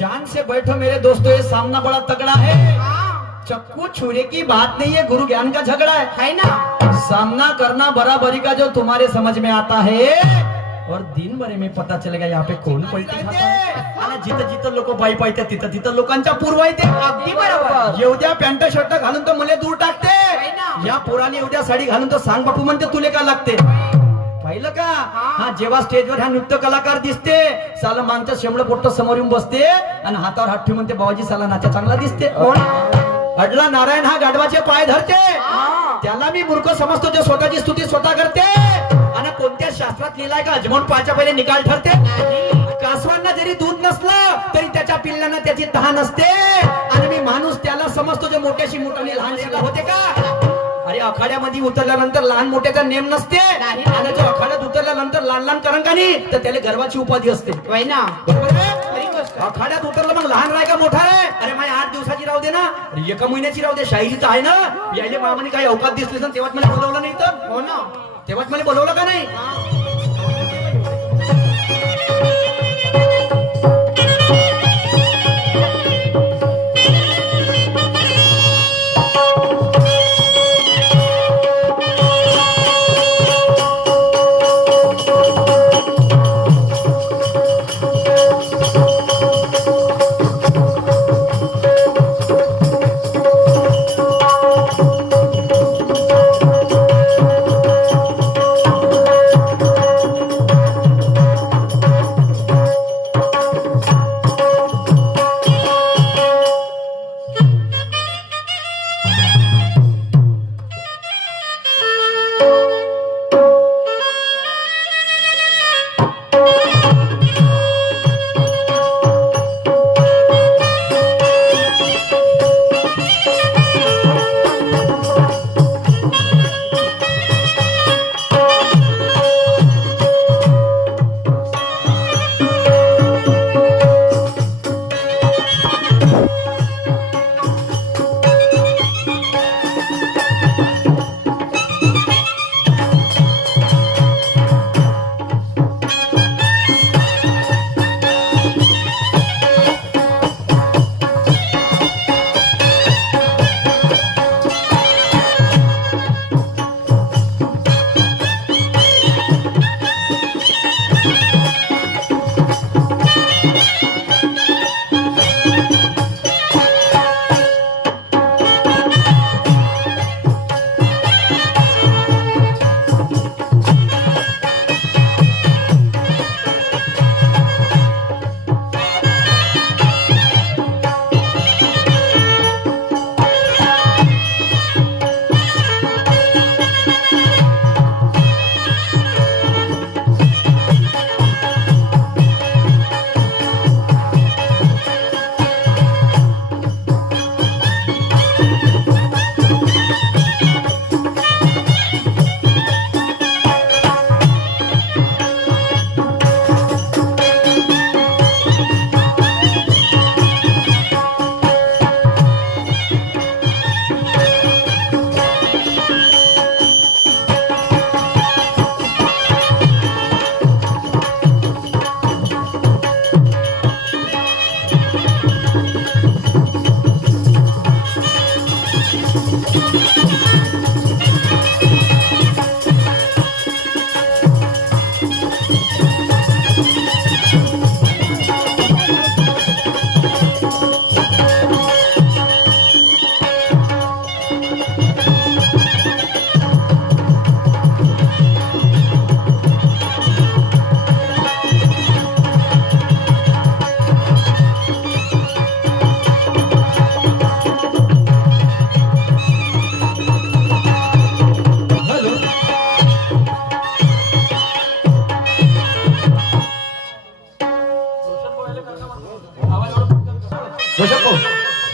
शान से बैठो मेरे दोस्तों, ये सामना बड़ा तगड़ा है। चक्कू छुरे की बात नहीं है, गुरु ज्ञान का झगड़ा है ना। सामना करना बराबरी का जो तुम्हारे समझ में आता है, और दिन भर में पता चलेगा यहाँ पे कोण पलटी खाता है। जिथं जिथं लोक बाई पाहिजे तिथं तिथं लोकांच्या पूर्व येते। अगदी बरोबर। एवढ्या पॅन्ट शर्ट घालून तर मुले दूर टाकते, या पोराने एवढ्या साडी घालून तर सांग बापू म्हणते तुले का लागते। पाहिलं का? हा, जेव्हा स्टेजवर हा नृत्य कलाकार दिसते, साला मागच्या शेंबड पोट्ट समोर येऊन बसते आणि हातावर हात ठेवून म्हणते बाबाजी साला नाचा चांगला दिसते। अडला नारायण हा गाढवाचे पाय धरते, त्याला मी मूर्ख समजतो जो स्वतःची स्तुती स्वतः करते। आणि कोणत्या शास्त्रात लिहिलाय का अजमून पाहायच्या पहिले निकाल ठरते। कासवांना जरी दूध नसलं तरी त्याच्या पिल्लांना त्याची तहान असते, आणि मी माणूस त्याला समजतो जो मोठ्याशी मोठाने लहान होते का। अरे अखाड्यामध्ये उतरल्यानंतर लहान मोठ्याचा नेम नसते, आणि जो अखाड्यात उतरल्यानंतर लहान लहान करंगानी तर त्याला गर्वाची उपाधी असते। अखाड्यात उतरलं मग लहान राय का मोठा आहे। अरे माझ्या 8 दिवसाची राहू दे ना, एका महिन्याची राहू दे, शाहिरी तर आहे ना। यायले मामाने काही अवकाश दिसले तर तेव्हाच मला बोलवलं नाही तर हो ना, तेव्हाच मला बोलवलं का नाही।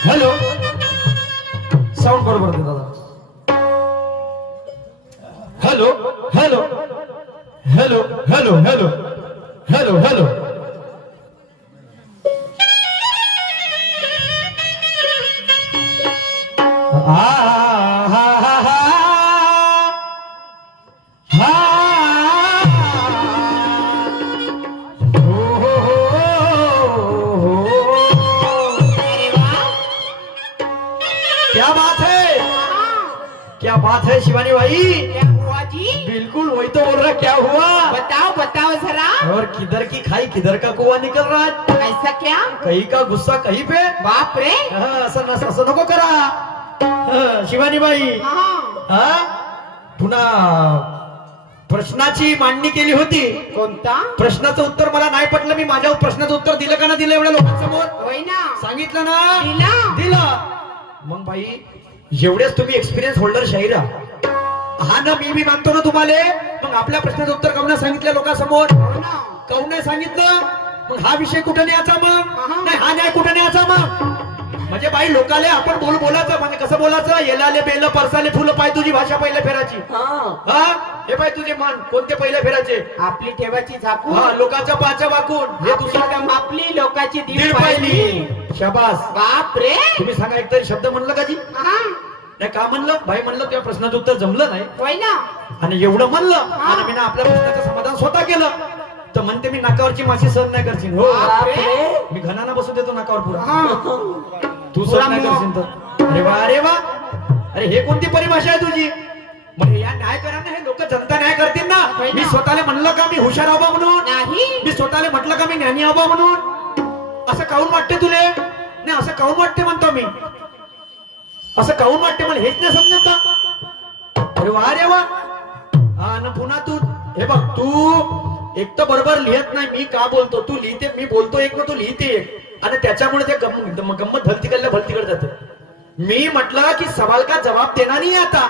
हॅलो, साऊंड बरोबर दे दादा। Hello hello hello hello hello hello hello हो क्या बात है, क्या बात है शिवानी भाई। क्या हुआ जी? बिल्कुल वही तो बोल रहा, क्या हुआ बताओ बताओ जरा। और किधर की खाई किधर का कुआ निकल रहा है। ऐसा क्या? कहीं का गुस्सा कहीं पे। बाप रे। असं नको करा शिवानी बाई। हा पुन्हा प्रश्नाची मांडणी केली होती. कोणता? प्रश्नाचं उत्तर मला नाही पटलं. मी माझ्या प्रश्नाचं उत्तर दिलं का ना दिलं एवढ्या लोकांसमोर? होय ना. सांगितलं ना. दिलं. दिलं. मग बाई एवढेच तुम्ही एक्सपिरियन्स होल्डर शाहीरा. हा ना मी मानतो ना तुम्हाला. मग आपल्या प्रश्नाचं उत्तर काऊन नाही सांगितलं लोकांसमोर? हो ना. काऊन नाही सांगितलं? मग हा विषय कुठे न्यायचा मग? नाही हा न्याय कुठे न्यायचा मग? म्हणजे बाई लोकाले आपण बोलायचं. म्हणजे कसं बोलायचं? येलाले बेल परसाले फुलं पाय तुझी भाषा पहिल्या फेराची. हा हे पाय तुझे मान कोणते पहिल्या फेराचे? आपली ठेवाची झाकू. हा लोकांच्या पाचा वाकून हे दुसरं आपली लोकांची दीड पाहिली. शाबास. बाप रे. तुम्ही सांगा एकतरी शब्द म्हणलं का जी? नाही का म्हणलं? भाई म्हणलं तुझ्या प्रश्नाचं उत्तर जमलं नाही. होय ना. आणि एवढं म्हणलं आणि मी ना आपल्या प्रश्नाचं समाधान स्वतः केलं तर म्हणते मी नाकावरची माशी सहन नाही करशील. हो मी घनाना बसून देतो नाकावर पुरा. तू सहन नाही करशील तर. अरे वा अरे वा. अरे हे कोणती परिभाषा आहे तुझी? म्हणजे या न्याय करा ना. हे लोक जनता न्याय करतील ना. मी स्वतःला म्हणलं का मी हुशार हवा म्हणून? नाही. मी स्वतःला म्हटलं का मी ज्ञानी हवा म्हणून? असं काऊन वाटते तुले? नाही असं काऊन वाटते म्हणतो मी. असं काऊन वाटते मला हेच नाही समजत. अरे वा रे वा. हा ना पुन्हा तू हे बघ तू एक तर बरोबर लिहत नाही. मी का बोलतो तू लिहिते. मी बोलतो एक ना तू लिहिते एक. आणि त्याच्यामुळे ते गंमत भलतीकडे जाते. मी म्हटलं की सवाल का जवाब देणार नाही आता.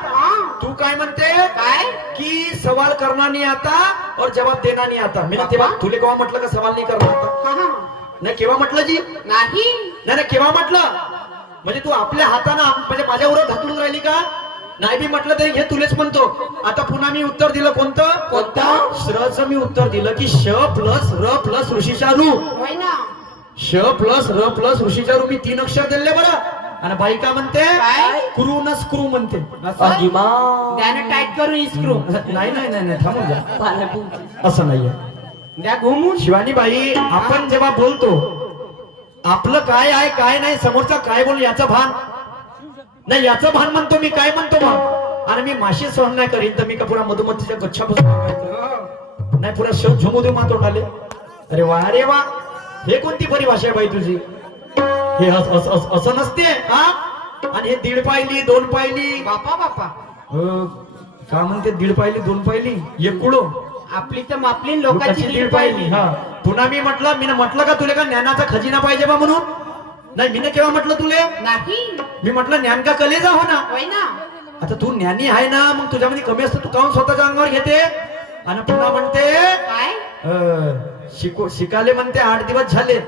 तू काय म्हणते? काय? की सवाल करणार नाही आता और जवाब देणार नाही आता. मी तेव्हा तुले केव्हा म्हटलं का सवाल नाही करणार आता? नाही केव्हा म्हटलं जी? नाही नाही केव्हा म्हटलं? म्हणजे तू आपल्या हाताने म्हणजे माझ्यावर ढकलून राहिली का? नाही मी म्हटलं तरी घे तुलेच म्हणतो. आता पुन्हा मी उत्तर दिलं कोणतं? कोणतं? श्रचं मी उत्तर दिलं की श प्लस र प्लस ऋषीचा रू. होय ना. श प्लस र प्लस ऋषीचा रू मी 3 अक्षर दिले बरं. आणि बाई का म्हणते? काय? क्रू न स्क्रू म्हणते. त्याने टाईट करून इस्क्रू. नाही नाही नाही नाही थांबून जा. असं नाहीये. द्या घुमून. शिवानी बाई आपण जेव्हा बोलतो आपलं काय आहे काय नाही समोरचा काय बोल याचं भान नाही. याचं भान म्हणतो मी. काय म्हणतो मग? आणि मी माशी सहन नाही करीन तर मी का पुरा मधुमतीच्या गच्छापासून नाही पुरा शब्द झुमू देऊ मा तोंडाले. अरे वा अरे वा. हे कोणती परिभाषा आहे बाई तुझी? हे असं नसते. हा आणि हे 1.5 पायली 2 पायली. बापा बापा. का म्हणते 1.5 पायली 2 पायली एक कुडो. आपली तर मापली लोकांची 1.5 पायली. हा पुन्हा मी म्हटलं का तुला का ज्ञानाचा खजिना पाहिजे बा म्हणून? नाही मी केव्हा म्हटलं तुले? नाही. मी म्हटलं ज्ञान का कलेजा हो ना. होय ना. आता तू ज्ञानी आहे ना मग तुझ्यामध्ये कमी असतं तू काऊन स्वतःच्या अंगावर घेते? आणि पुन्हा म्हणते काय? शिकाले म्हणते 8 दिवस झाले.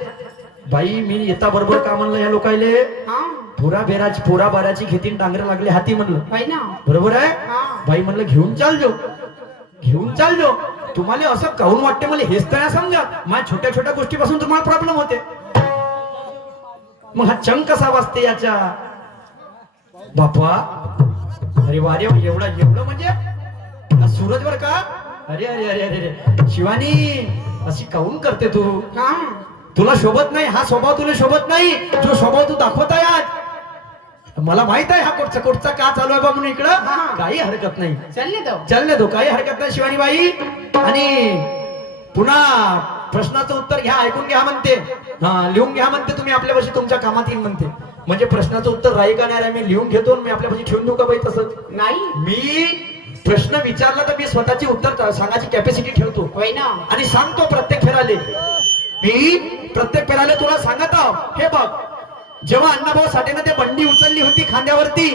बाई मी येता बरोबर का म्हणलं या लोकायले? पोरा बाराची घेतीन डांगरे लागले हाती म्हणलं. होय ना. बरोबर आहे. बाई म्हणलं घेऊन चालजो. तुम्हाला असं काऊन वाटते मला हेच तर समजा. माझ्या छोट्या छोट्या गोष्टीपासून तुम्हाला प्रॉब्लेम होते. मग हा चंग कसा वाजते याच्या? बापा अरे वा रे एवढं म्हणजे सूरज वर का? अरे अरे अरे अरे शिवानी अशी काऊन करते तू? तुला शोभत नाही. हा स्वभाव तुला शोभत नाही. जो स्वभाव तू दाखवत आहे आज मला माहित आहे. हा कोटचा का चालू आहे बा म्हणून इकडं. काही हरकत नाही. चालले दो काही हरकत नाही शिवानी बाई. आणि पुन्हा प्रश्नाचं उत्तर घ्या ऐकून घ्या म्हणते. हा लिहून घ्या म्हणते. तुम्ही आपल्यापाशी तुमच्या कामात येईल म्हणते. म्हणजे प्रश्नाचं उत्तर राही का नाही मी लिहून घेतो. मी आपल्यापाशी ठेवून देऊ का बाई? तसंच नाही. मी प्रश्न विचारला तर मी स्वतःची उत्तर सांगायची कॅपॅसिटी ठेवतो. होय ना. आणि सांगतो प्रत्येक फेराले. मी प्रत्येक फेराले तुला सांगत आहो. हे बघ जेव्हा अण्णाभाऊ साठेनं ते बंडी उचलली होती खांद्यावरती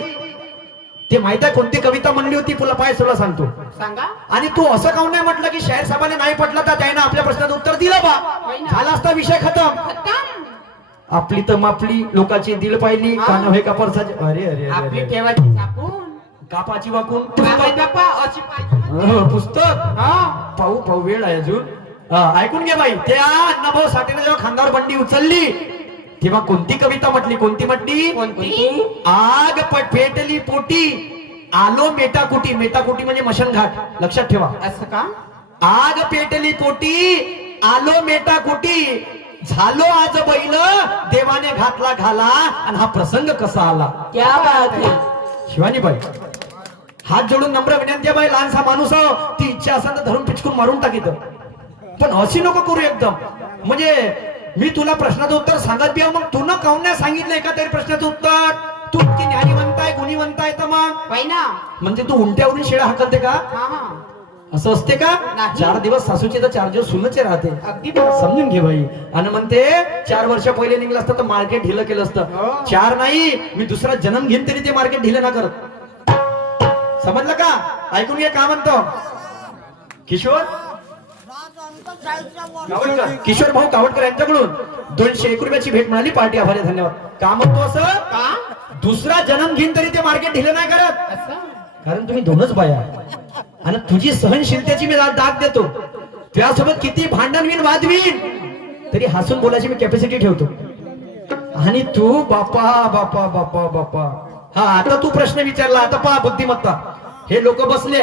ते माहित आहे कोणती कविता म्हणली होती? तुला पाय तुला सांगतो. सांगा. आणि तू असं काऊन नाही म्हटलं की शाहीर साहेबांना नाही पटलं तर त्यानं आपल्या प्रश्नाचं उत्तर दिलं बा. झाला असता विषय खतम. आपली तर मापली लोकांची दिल पाहिली कान हे का परसाची. अरे अरे आपली ठेवाची झाकून कापाची वाकून पुस्तक पाहू वेळ आहे अजून. ऐकून घे बाई. त्या अण्णाभाऊ साठेनं जेव्हा खांद्यावर बंडी उचलली तेव्हा कोणती कविता म्हटली? कोणती म्हटली? आग पेटली पोटी आलो मेटाकुटी. मेटाकुटी म्हणजे मशनघाट. लक्षात ठेवा. असं का? आग पेटली पोटी आलो मेटाकुटी झालो आज बैल देवाने देवाने घातला घाला आणि हा प्रसंग कसा आला. क्या बात है. शिवानीबाई हात जोडून नम्र विनंती आहे बाई, लहानसा माणूस आहो, ती इच्छा असेल तर धरून पिचकून मारून टाकीत, पण अशी नको करू एकदम. म्हणजे मी तुला प्रश्नाचं उत्तर सांगत बी आहे, मग तू न काऊन नाही सांगितलं एका तरी प्रश्नाचं उत्तर. तू इतकी ज्ञानीवंत आहे, गुणीवंत आहे तर मग होय ना. म्हणजे तू उलट्यावरून शेळा हाकलते का? हा हा. असं असते का? नाही. 4 दिवस सासूचे तर 4 दिवस सुनचे राहते. अगदी बरोबर. समजून घे बाई. आणि म्हणते 4 वर्ष पहिले निघलं असतं तर मार्केट ढिलं केलं असतं. हो. 4 नाही, मी दुसरा जन्म घेईन तरी ते मार्केट ढिलं ना करत. समजलं का? ऐकून घे का म्हणतो. किशोर कावडकर, किशोर भाऊ कावडकर यांच्याकडून 201 रुपयाची भेट मिळाली. पार्टी आभारी, धन्यवाद. का म्हणतो असं? का दुसरा जन्म घेईन तरी ते मार्केट ढिलं नाही करत. असं. कारण तुम्ही दोनच बाया आणि तुझी सहनशीलतेची मी दाद देतो. त्यासोबत किती भांडण विन वादवीन तरी हसून बोलायची मी कॅपॅसिटी ठेवतो. आणि तू बापा बापा बापा बापा. हा आता तू प्रश्न विचारला, आता पहा बुद्धिमत्ता. हे लोक बसले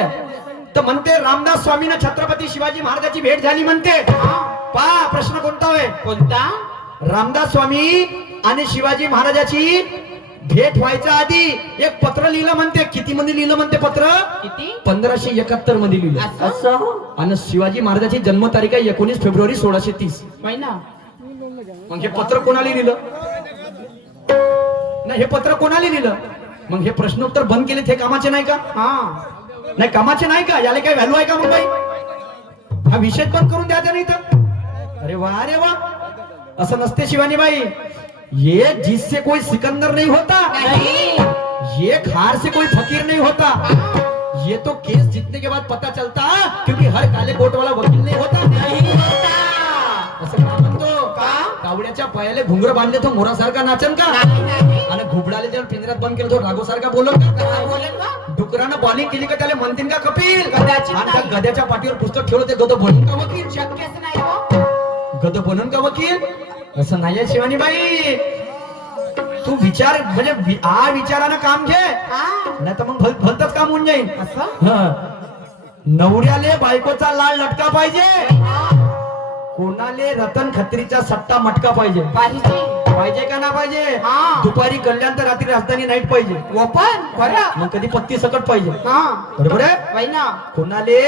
तर म्हणते रामदास स्वामींना छत्रपती शिवाजी महाराजांची भेट झाली म्हणते. पहा प्रश्न कोणता होय? कोणता? रामदास स्वामी आणि शिवाजी महाराजाची भेट व्हायच्या आधी एक पत्र लिहिलं म्हणते. किती मध्ये लिहिलं म्हणते पत्र? किती? 1571 मध्ये लिहिलं. असं. आणि शिवाजी महाराजांची जन्मतारीख आहे 19 फेब्रुवारी 1630. होय ना. मग हे पत्र कोणाला लिहिलं? नाही, हे पत्र कोणाला लिहिलं? मग हे प्रश्नोत्तर बंद केले, हे कामाचे नाही का? हा. नाही कामाचे नाही का? याला काही व्हॅल्यू आहे का मग बाई? हा विषय बंद करून द्यायचा नाही तर. अरे वा, असं नसते शिवानीबाई. ये जिससे कोई सिकंदर नहीं होता, नहीं. ये खार से कोई फकीर नहीं होता. ये तो केस जीतने के बाद पता चलता, क्योंकि हर काले कोट वाला वकील नहीं होता. नहीं होता. असं का म्हणतो? का? कावड्याच्या पायाला घुंगर बांधले तो मोरासारखा नाचन का? नाही. आणि घुबडाले जेव्हा पिंजऱ्यात बंद केलं तो राघोसारखा बोलत का? काय बोलेल का? डुकरानं बॉलिंग केली का त्याला म्हणतील का कपिल? कदाचित आणि त्या नाही. गद्याच्या पाठीवर पुस्तक ठेवलं ते गद बनून का वकील? शक्यच नाही हो. गद बनून का वकील? असं नाहीये शिवानीबाई. तू विचार म्हणजे विचारानं काम घे, हा. नाही तर मग भलतच काम होऊन जाईल. असं. नवऱ्याले बायकोचा लाल लटका पाहिजे, कोणाले रतन खत्रीचा सट्टा मटका पाहिजे. पाहिजे का ना पाहिजे? हा. दुपारी कल्याण तर रात्री राजधानी नाईट पाहिजे. ओपन बरं. मग कधी पत्ती सकट पाहिजे. हा. बरोबर आहे? होय ना. कोणाले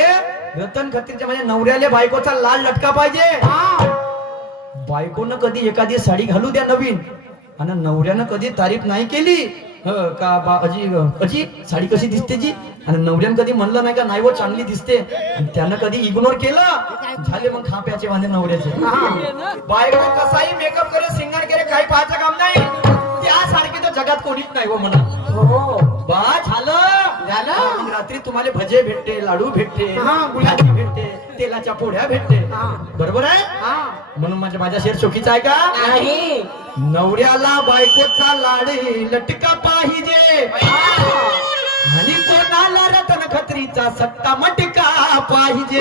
रतन खत्रीच्या म्हणजे नवऱ्याले बायकोचा लाल लटका पाहिजे. हा. बायकोनं कधी एखादी साडी घालू द्या नवीन, आणि नवऱ्यानं कधी तारीफ नाही केली का अजी साडी कशी दिसते जी, आणि नवऱ्यानं कधी म्हणलं नाही का नाही वो चांगली दिसते, आणि त्यानं कधी इग्नोर केलं, झाले मग खाप्याचे वांदे नवऱ्याचे. बायको कसाही मेकअप करे, सिंगार करे, काही पाहायचं काम नाही. त्यासारखे तर जगात कोणीच नाही हो म्हणा. बा झालं मग रात्री तुम्हाला भजे भेटते, लाडू भेटते, गुलाबी भेटते, तेलाच्या पोळ्या भेटते. बरोबर आहे? म्हणून माझ्या शेर चोकीचा आहे का? नाही. नवऱ्याला बायकोचा लाडी लटका पाहिजे, आणि कोणाला रतन खत्रीचा सट्टा मटका पाहिजे.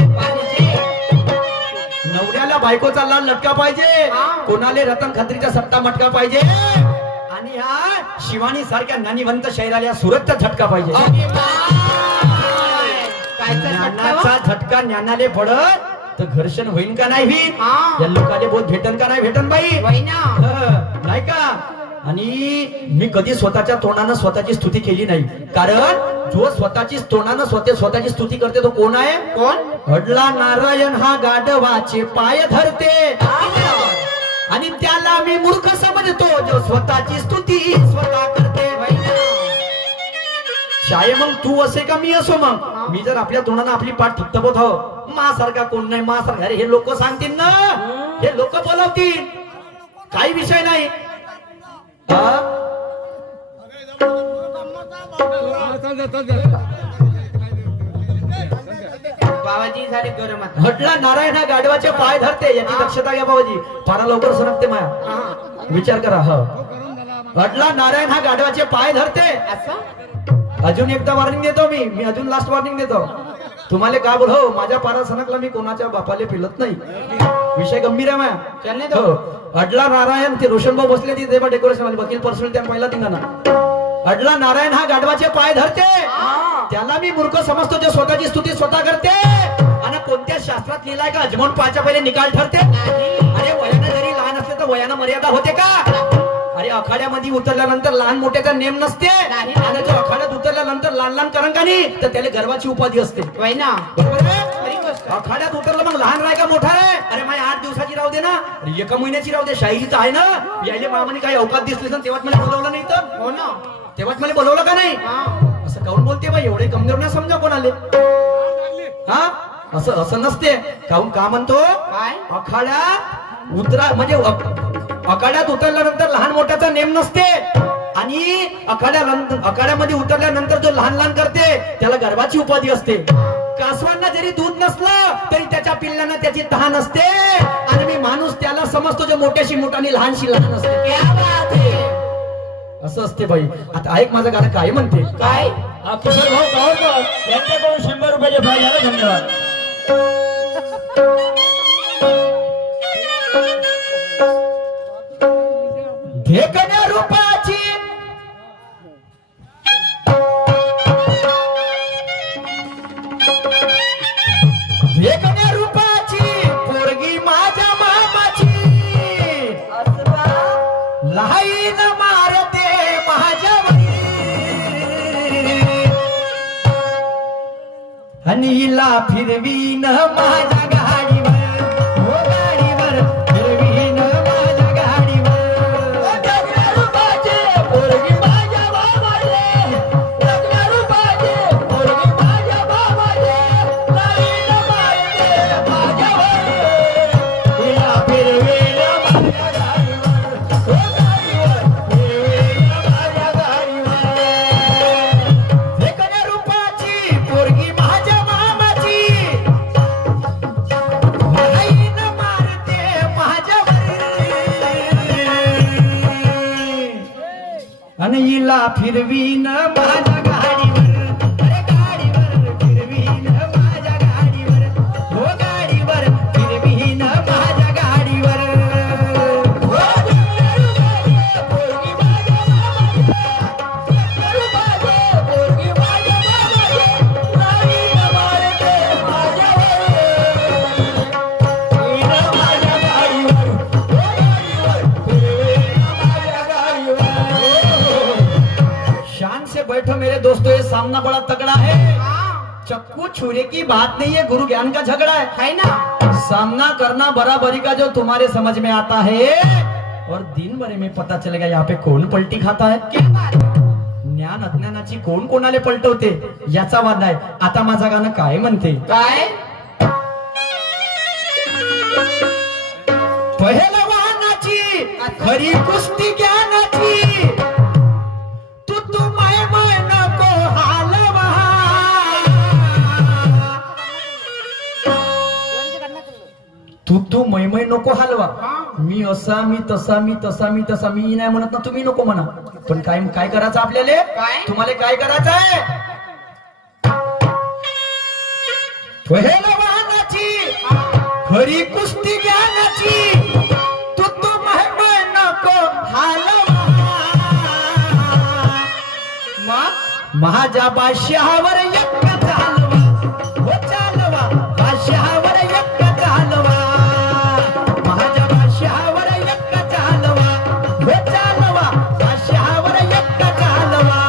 नवऱ्याला बायकोचा लाल लटका पाहिजे, कोणाला रतन खत्रीचा सट्टा मटका पाहिजे, आणि ह्या शिवानी सारख्या ज्ञानीवंत शहराला सुरतचा झटका पाहिजे. ज्ञानाचा झटका ज्ञानाले पडत तर घर्षण होईन का नाही होईन? या लोकांना बोध भेटन का नाही भेटन बाई? नाही का? आणि मी कधी स्वतःच्या तोंडानं स्वतःची स्तुती केली नाही, कारण जो स्वतःची तोंडानं स्वतःची स्तुती करते तो कोण आहे? कोण? अडला नारायण हा गाढवाचे पाय धरते, आणि त्याला मी मूर्ख समजतो जो स्वतःची स्तुती स्वतः करते. शाये मग तू असे का मी असो, मग मी जर आपल्या तोंडानं आपली पाठ थपथपत हो, मा सारखा कोण नाही, मा सारखा. अरे हे लोक सांगतील ना, हे लोक बोलवतील, काही विषय नाही. बाबाजी झाले गरम आता. म्हटला नारायण हा गाढवाचे पाय धरते, याची दक्षता घ्या बाबाजी, फार लवकर सरकते माया. विचार करा. म्हटला नारायण हा गाढवाचे पाय धरते. असं. अजून एकदा वॉर्निंग देतो मी अजून लास्ट वॉर्निंग देतो तुम्हाला. का बोल हो, माझ्या पारा सनकला मी कोणाच्या बापाले पिलत नाही. विषय गंभीर आहे माया. चलने हो. दो. अडला नारायण ते रोशन भाऊ बसले तिथे डेकोरेशन वाले वकील पर्सनल त्या पहिला तिंगाना. अडला नारायण हा गाढवाचे पाय धरते, त्याला मी मूर्ख समजतो जो स्वतःची स्तुती स्वतः करते. आणि कोणत्या शास्त्रात लिहिलाय का अजमून पाहायच्या पहिले निकाल ठरते? अरे वयानं जरी लहान असले तर वयानं मर्यादा होते का? आखाड्यामध्ये उतरल्यानंतर लहान मोठ्याचा नेम नसते नाही. आणि जो आखाड्यात उतरल्यानंतर लहान लहान करंगानी तर त्याला गर्वाची उपाधी असते वय ना बरोबर आहे? खरी गोष्ट. आखाड्यात उतरलं मग लहान राय का मोठा आहे अरे माझ्या 8 दिवसाची राहू दे ना अरे एका महिन्याची राहू दे शाहिरी तर आहे ना यायले मामाने काही अवकाश दिसले तर तेव्हाच मला बोलवलं नाही तर हो ना तेव्हाच मला बोलवलं का नाही हा असं काऊन बोलते बा एवढे कमजोर ना समजा कोणाले हा असं असं नसते काऊन का म्हणतो काय आखाड्यात उतरा म्हणजे आखाड्यात उतरल्यानंतर लहान मोठ्याचा नेम नसते आणि आखाड्यामध्ये उतरल्यानंतर जो लहान लहान करते त्याला गर्भाची उपाधी असते कासवांना जरी दूध नसलं तरी त्याच्या पिल्लांना त्याची तहान असते आणि मी माणूस त्याला समजतो जो मोठ्याशी मोठा आणि लहानशी लहान असते क्या बात है असं असते बाई आता ऐक माझं गाणं काय म्हणते काय किशोर भाऊ गावकर यांच्याकडून 100 रुपयाचे फायदा झाला धन्यवाद ढेकण्या रूपाची ढेकण्या रूपाची पोरगी माझ्या मामाची लहाईन मारते माझ्यावरी आणि हिला फिरवीन माझ्या गाडीवर हो गाडीवर फिरवीन माझ्या गाडीवर ढेकण्या रूपाची पोरगी माझ्या मामाची ढेकण्या रूपाची पोरगी माझ्या मामाची लहाईन मारते माझ्यावर हिला फिरवीन माझ्या गाडीवर हो गाडीवर फिरवीन माझ्या गाडीवर ढेकण्या रूपाची पोरगी माझ्या मामाची लहाईन मारते माझ्यावर आणि हिला फिरवीन माझ्या गाडीवर अरे गाडीवर फिरवीन माझ्या गाडीवर हो गाडीवर फिरवीन माझ्या गाडीवर हो पोरगी माझ्या मामाची पोरगी माझ्या मामाची लहाईन मारते माझ्यावर फिरवीन माझ्या गाडीवर हो गाडीवर फिरवीन माझ्या गाडीवर शान से बैठो मेरे दोस्तों ये सामना बड़ा तगड़ा है चक्कू छुरे की बात नहीं है गुरु ज्ञान का झगड़ा है ना सामना करना बराबरी का जो तुम्हारे समझ में आता है और दिन भर में पता चलेगा यहाँ पे कौन पलटी खाता है क्या बात ज्ञान अज्ञानाची कोण कोणाले पलटवते याचा वाद आहे आता माझा गाणं काय म्हणते काय पहलवानाची खरी कुस्ती ज्ञानाची तू माय माय नको हालवा तू मै नको हलवा मी असा मी तसा मी तसा मी तसा मी नाही म्हणत ना तुम्ही नको म्हणा पण काय काय करायचं आपल्याला काय? तुम्हाला काय करायचं आहे पहलवानाची खरी कुस्ती ज्ञानाची तू मै नको हालवा मग माझ्या बादशहावर एक चालवा हो चालवा बादशहावर एक चालवा माझ्या बादशहावर एक चालवा हो चालवा बादशहावर एक चालवा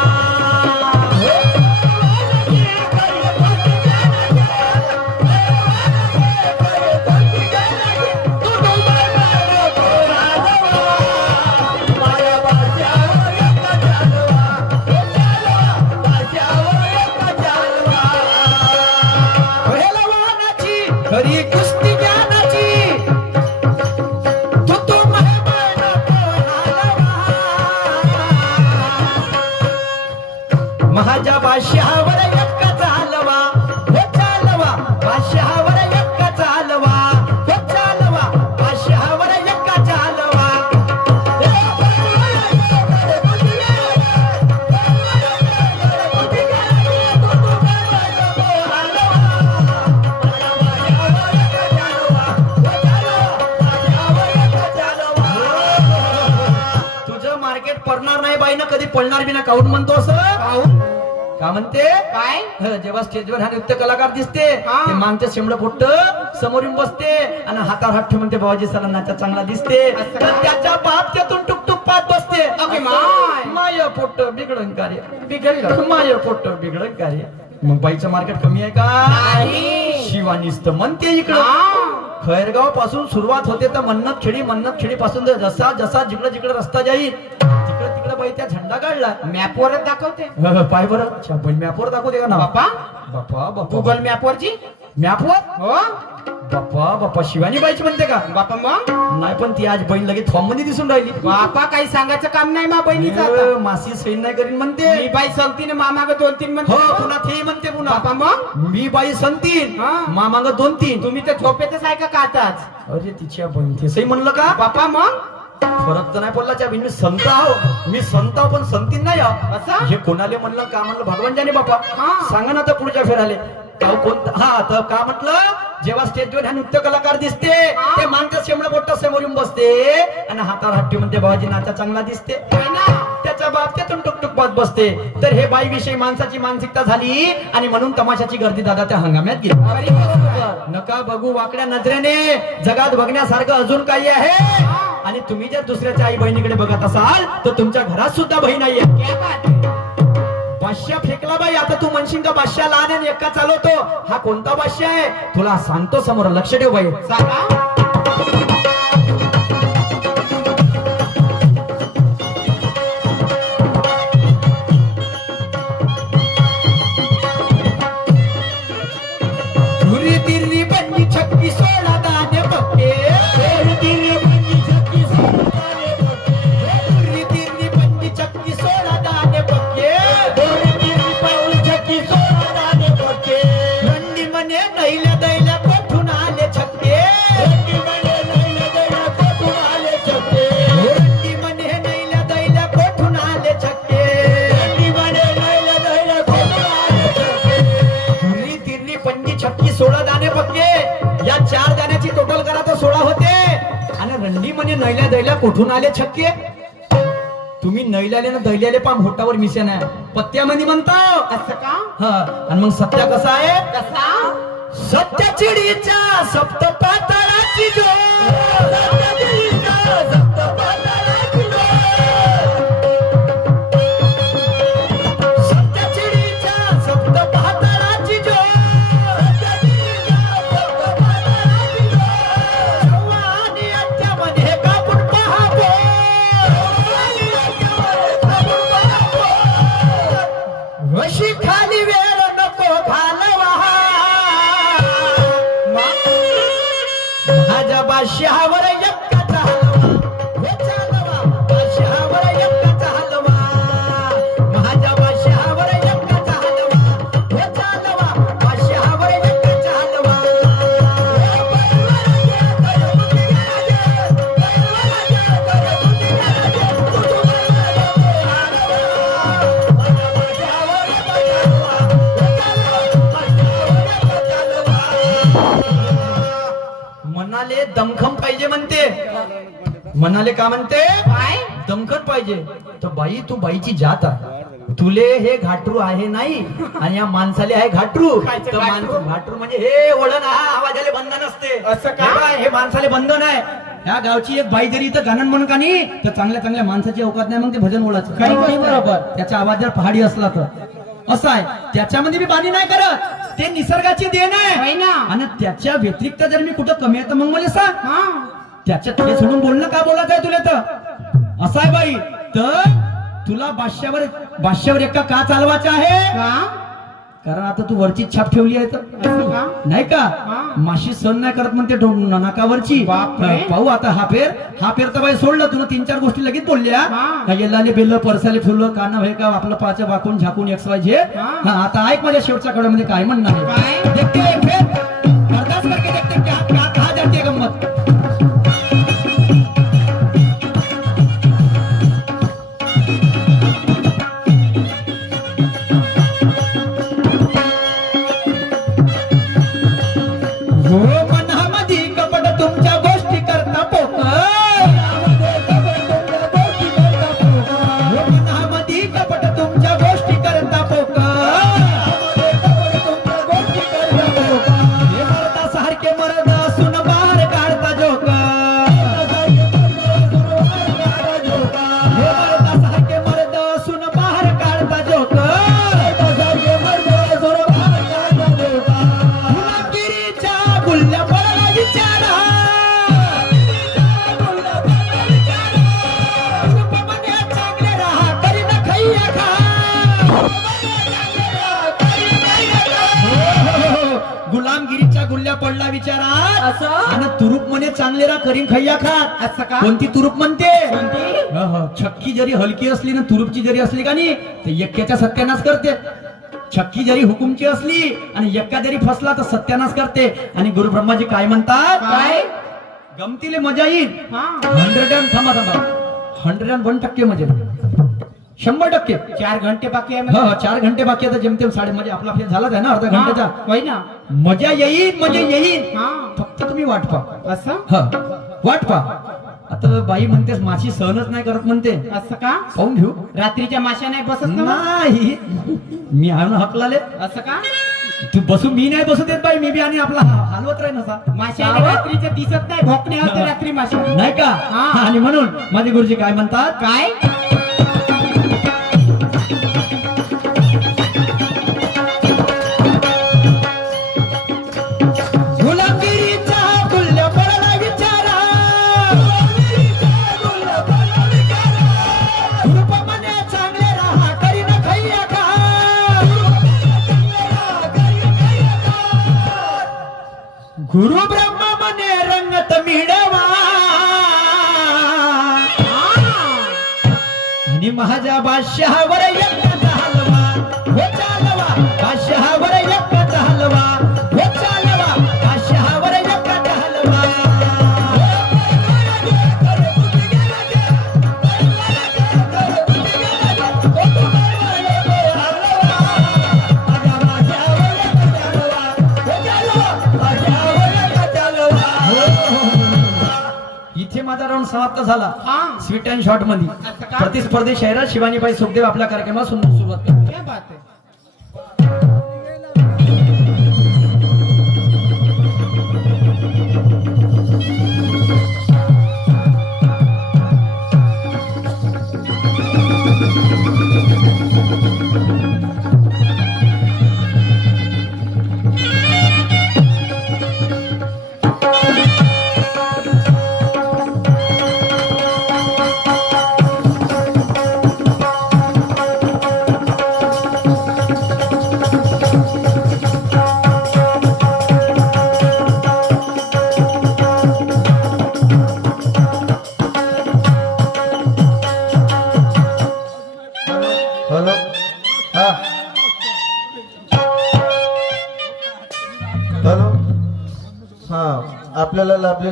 खरी कुस्ती ज्ञानाची तू मेहमान माझ्या बादशहावर एक चालवा हो चालवा बादशहावर एक चालवा हो चालवा बादशहावर एक चालवा तुझं मार्केट पडणार नाही बाई ना कधी पडणार बी ना काऊन म्हणतो असं का म्हणते काय जेव्हा स्टेजवर हा नृत्य कलाकार दिसते हा. ते मागच्या शेंबड पोट्ट समोर येऊन बसते आणि हातावर हात ठेवून म्हणते बाबाजी सरांना नाचा चांगला दिसते असं तर का? त्याच्या बाप त्यातून टुकटुक पाहत बसते अगं पोट बिघडन कार्य बिघडलं माय पोट बिघडन कार्य. मग बाईचं मार्केट कमी आहे का? नाही. शिवानीस्त म्हणते इकडं. खैरगाव पासून सुरुवात होते तर मन्नत खेडी पासून जसा जसा जिकडे जिकडे रस्ता जाईल तिकडे तिकडे बाई त्या झेंडा काढला. मॅपवरच दाखवते पाय बरं. अच्छा, पण मॅपवर दाखवते का ना? बापा बापा बापा गुगल मॅपवरची मॅपवर हो बापा बापा शिवानी बाईची म्हणते का? बापा मग नाही, पण ती आज बहीण लगेच फॉर्म मध्ये दिसून राहिली. बापा काही सांगायचं काम नाही मा बहिणीचं आता. मासी सैन नाही करीन म्हणते. मी बाई सांगते मामा ग 2-3 हो म्हणते पुन्हा ते म्हणते पुन्हा. बापा मग मी बाई संतीन हा. मामांग 2-3. तुम्ही तर झोपेतच आहे का आताच? अरे तिच्या बहीण ते सही म्हणलं का? बापा मग फरक तर नाही पडला च्या बहीण. मी संत आहो, मी संत आहो पण संतीन नाही आहो. असं? हे कोणाले म्हणलं का म्हणलं भगवान जाने बापा. हा. सांगा ना तर पुढच्या फेराले कोणता. हा तर का म्हटलं, जेव्हा स्टेजवर ह्या नृत्य कलाकार दिसते हा. ते मानते शेमडा बोट्टा समोर येऊन बसते आणि हातावर हात ठेवून म्हणते भावाजी नाचा चांगला दिसते. आहे ना त्याचा बाप त्यातून टुकटुक पात बसते. तर हे बाई विषयी माणसाची मानसिकता झाली आणि म्हणून तमाशाची गर्दी दादा त्या हंगाम्यात गेली. खरी गोष्ट. नका बघू वाकड्या नजरेने, जगात बघण्यासारखं अजून काही आहे. आणि तुम्ही जर दुसऱ्याच्या आई बहिणीकडे बघत असाल तर तुमच्या घरात सुद्धा बहीण नाहीये. क्या बात आहे? बादशाह फेकला बाई. आता तू म्हणशील का बादशाह लहान आहे आणि एका चालवतो? हा कोणता बादशाह आहे तुला सांगतो समोर, लक्ष ठेव बाई. सांगा धुरी तिरी बंदी छक्की सोळा दाणे पक्के. धुरी तिरी बंदी छक्की सोळा दाणे पक्के. धुरी तिरी बंदी छक्की सोळा दाणे पक्के. धुरी तिरी बंदी छक्की सोळा दाणे पक्के. रंडी मने दैल्या दैल्या कोठून आले छक्के. रंडी मने दैल्या दैल्या कोठून आले छक्के. रंडी मने दैल्या दैल्या कोठून आले छक्के. रंडी मने दैल्या दैल्या कोठून आले छक्के. धुरी तिरली पंजी छक्की 16 दाणे पक्के. या 4 दाण्याची टोटल करा तर 16 होते. आणि रंडी म्हणे नैल्या दैल्या कुठून आले छक्के. तुम्ही नैल्याले ना दैल्याले पाम होटावर मिशन आहे, पत्त्यामध्ये म्हणता असं का? हा. आणि मग सत्य कसा आहे? कसा? सत्य चिडीच्या सप्त पाताळाची जोड. सत्य चिडीच्या सप्त पाताळाची जोड. सत्य चिडीच्या सप्त पाताळाची जोड. सत्य चिडीच्या सप्त पाताळाची जोड. जवानी अत्यामध्ये कापून पाहावो. जवानी अत्यामध्ये कापून पाहावो. वशी खाली वेळ नको घालवा. माझ्या बादशहावर एकचा हलवा. हो चालवा बादशहावर एकचा हलवा. माझ्या बादशहावर एकचा हलवा. हो चालवा बादशहावर एकचा हलवा. मनाले दमखम पाहिजे म्हणते. मनाले का म्हणते? काय? दमखम पाहिजे. तर बाई तू बाईची जात आहे. तुले हे घाटरू आहे नाही आणि या माणसाले आहे घाटरू. कायचं तर घाटरू? घाटरू म्हणजे हे वळण हा आवाजाले बंधन असते. असं का? हे बाय, हे माणसाले बंधन आहे. या गावची एक बाई जरी इथं गाणं म्हण का नाही तर चांगल्या चांगल्या माणसाची अवकात नाही मग ते भजन ओळायचं. काही नाही बरोबर. त्याचा आवाज जर पहाडी असला तर असं आहे. त्याच्यामध्ये मी बाणी नाही करत. ते निसर्गाची देण होय आहे. ना? आणि त्याच्या व्यतिरिक्त जर मी कुठं कमी आहे तर मग मला सांग. हा त्याच्यात ते सोडून बोलणं का बोलायचं आहे तुला? तर असं आहे बाई. तर तुला बादशावर एका का चालवायचं आहे? का? कारण आता तू वरची छाप ठेवली आहे तर असं का? नाही का? हा. माशी सण नाही करत म्हणते नाकावरची. बापरे. पाहू आता हा फेर तर बाई सोडलं तुला 3-4 गोष्टी लगेच बोलल्या. हा. येल्लाले बेल्ल परसाले फुललं काना भय का आपलं पाच वाकून झाकून XYZ. हा. आता ऐक माझ्या शेवटच्या कडमध्ये काय म्हणणार आहे. काय? देखते एक फेर अरदास करके देखते क्या कहा जाती है गम्मत. हो मनामध्ये कपट तुमच्या गोष्टी करता पोक. हो मनामध्ये कपट तुमच्या गोष्टी करता पोक. हे मरदा सारखे मरदा असून बाहेर काढता पडला विचारात असं? आणि तुरुप म्हणे चांगले रा करीन खैया खात. असं का? कोणती तुरुप म्हणते? कोणती? छक्की जरी हलकी असली ना तुरुपची जरी असली का नाही तर यक्क्याच्या सत्यानाश करते. छक्की जरी हुकुमची असली आणि यक्का जरी फसला तर सत्यानाश करते. आणि गुरु ब्रह्माजी काय म्हणतात? काय? गमतीले मजा येईल. हा 101% मजा येईल. 100%. 4 घंटे बाकी आहे हो म्हणजे. 4 घंटे बाकी आता जेमतेम साडे म्हणजे आपला फेर झालाच आहे ना अर्धा घंट्याचा. होय ना. मजा येईल म्हणजे येईल. हा फक्त तुम्ही वाट पहा. असं वाट पहा. आता बाई म्हणतेस माशी सहनच नाही करत म्हणते. असं का? पाहून घेऊ. रात्रीच्या माश्या नाही बसत का मग? नाही मी आहे ना हकलाले. असं का? तू बसू मी नाही बसू देत बाई. मी बी आणि आपला हलवत राहीन असा. माश्या रात्रीच्या दिसत नाही. भोकणे होते रात्री माश्या. नाही का? हा. आणि म्हणून माझे गुरुजी काय म्हणतात? काय? गुलामगिरीचा तुल्य पडला विचारा. गुरुप म्हणे चांगले राहा करीन खैया खा. गुरु ब्रह्मा म्हणे रंगत मिळवा. आणि माझ्या बादशहावर एकच हलवा हो चालवा. बादशहावर एकच हलवा हो चालवा. बादशहावर एकच हलवा. इथे माझा राऊंड समाप्त झाला. हा स्वीट अँड शॉर्ट मध्ये असं का? प्रतिस्पर्धी शहरात शिवानीबाई सुखदेव आपल्या कार्यक्रमाला सुंदर सुरुवात करतात. क्या बात आहे. हॅलो हा हॅलो हा आपल्याला लाभले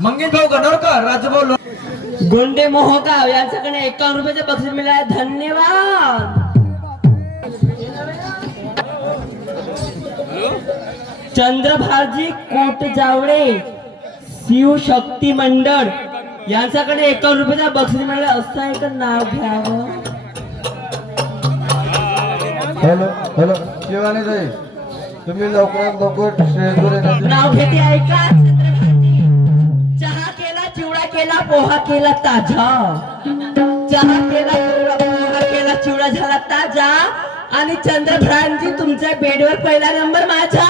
मंगेश भाऊ गणोरकर, राजूभाऊ गोंडे मोहगाव यांच्याकडे 51 रुपयाचे बक्षीस मिळाले. धन्यवाद. चंद्रभाजी कोटजावळे शिवशक्ती मंडळ यांच्याकडे 51 रुपयाचा बक्षीस मिळाले. असं एक नाव घ्यावं. हॅलो हॅलो शिवानी ताई, तुम्ही लवकरात लवकर स्टेजवर येण्याचे नाव घेते ऐका. चहा केला, चिवडा केला, पोहा केला ताजा. चहा केला, चिवडा, पोहा केला, चिवडा झाला ताजा. आणि चंद्रभ्रांजी तुमच्या बेडवर पहिला नंबर माझा.